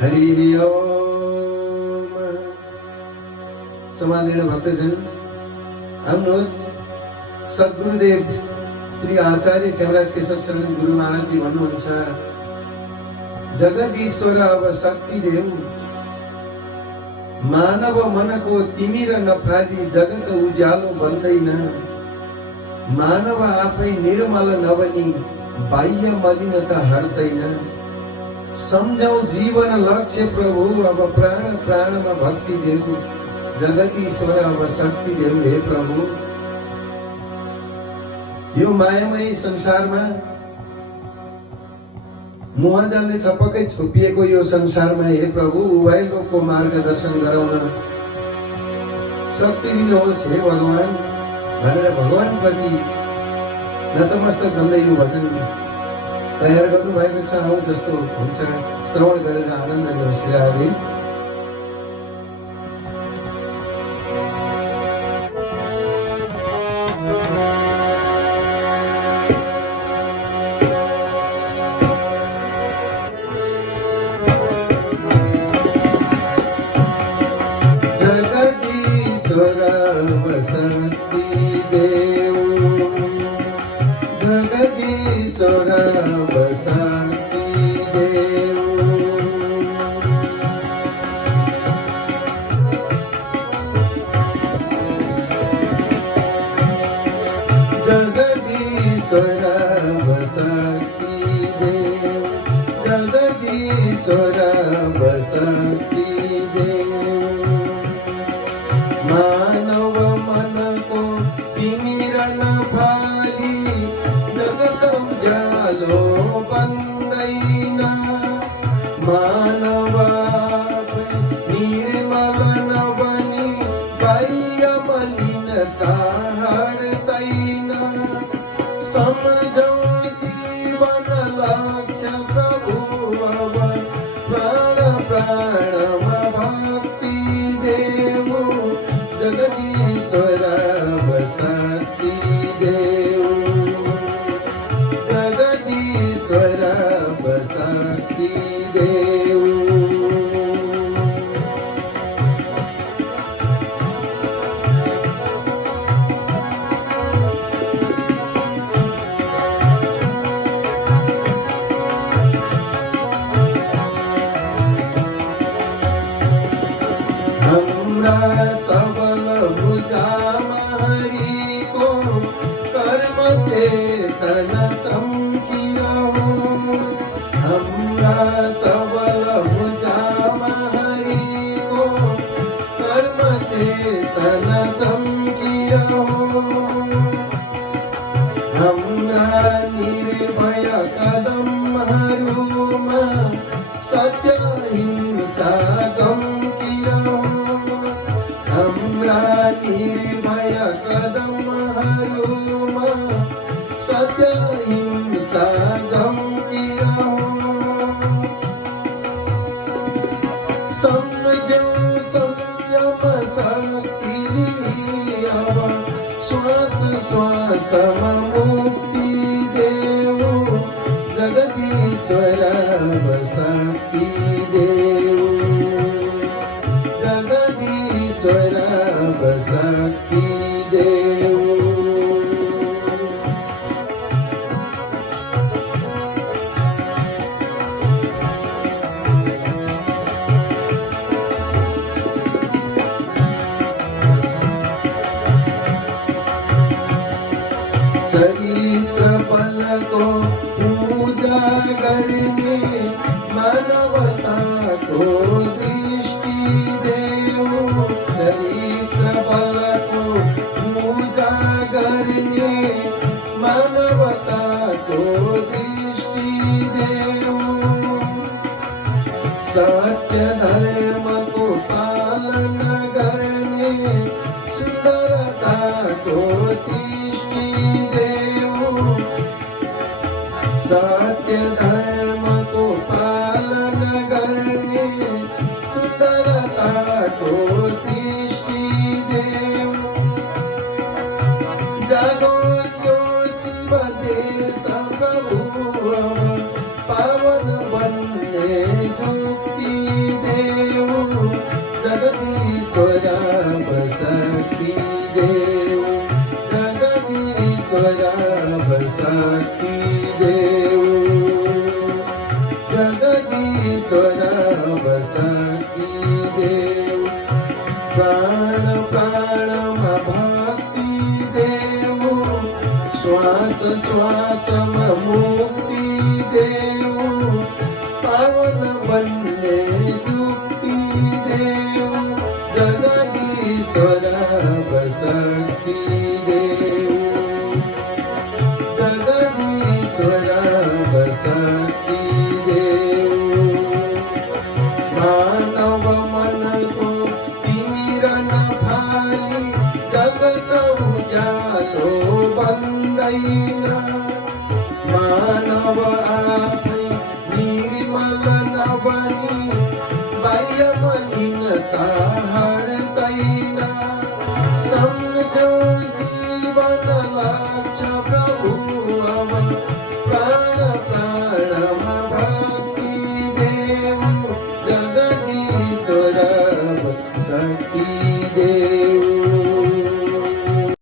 हरि ओम। समाधीन भक्तजन, आउनुहोस् सद्गुरुदेव श्री आचार्य खेमराज केशव शरण गुरु महाराज जी भन्नुहुन्छ, जगदीश्वर अब शक्ति देऊ, मानव मनको तिमिर नफाली जगत उज्यालो बन्दैन। मानव आफै निर्मल नबनी बाह्य मलिनता हट्दैन। सम्झौ जीवन लक्ष्य प्रभु, अब प्राण प्राणमा भक्ति देऊ, जगदीश्वर अब शक्ति देऊ हे प्रभु। यो मायामय संसारमा, मोहजालले छपक्कै छोपिएको यो संसारमा हे प्रभु उभयलोकको मार्गदर्शन गराउन शक्ति दिनुहोस् हे भगवान भनेर भगवान प्रति नतमस्तक बन्दै यो भजन तयार गर्नु भएको छ। आउँ जस्तो हुन्छ श्रवण गरेर आनन्द लिनु श्रीहरि। जगदीश्वर वसंती देव, जगदीश्वर वसंती देव, जगदीश्वर वसंती देव, जगदीश्वर वसंती देव। मानव मनको तिमिर नफाली जगत उज्यालो बन्दैन। मानव निर्मल नबनी बाह्य मलिनता हट्दैन। सम्झौ जीवन लक्ष्य प्रभु, अब प्राण प्राणमा भक्ति देऊ, जगदीश्वर वसंती देऊ, जगदीश्वर वसंती देऊ। हमरा सबल भुजामा हरिको कर्म चेतन चम्किरहु। हमरा सबल भुजामा हरिको कर्म चेतन चम्किरहु। हाम्रा निर्भय कदमहरूमा सत्य हिंसा गम्किरहु। हाम्रा निर्भय कदमहरूमा सत्य हिंसा गम्किरहु। सम्झौ संयम शक्ति अब श्वास श्वासमा मुक्ति देऊ, जगदीश्वर वसंती देऊ, जगदीश्वर वसंती देऊ। चरित्र बलको पूजा गर्ने मानवताको दृष्टि देऊ, चरित्र बलको पूजा गर्ने मानवताको दृष्टि देऊ। सत्य धर्मको पालना गर्ने सुन्दरताको सृष्टि देऊ, सत्य धर्मको पालना गर्ने सुन्दरताको सृष्टि देऊ। जागोस् यो शिव देश प्रभु, पावन बन्ने जुक्ति जगदीश्वर बसती देव प्राण प्राणमा भक्ती देव श्वास श्वास मुक्ती देव पावन बनले जुक्ती देव जगदीश्वर बसती देव जगदीश्वर बसती देव मानव मन को तिमिरन खाली जगत उजालो बंदैना मानव आपे निर्मल नवनी बाह्य मलिनता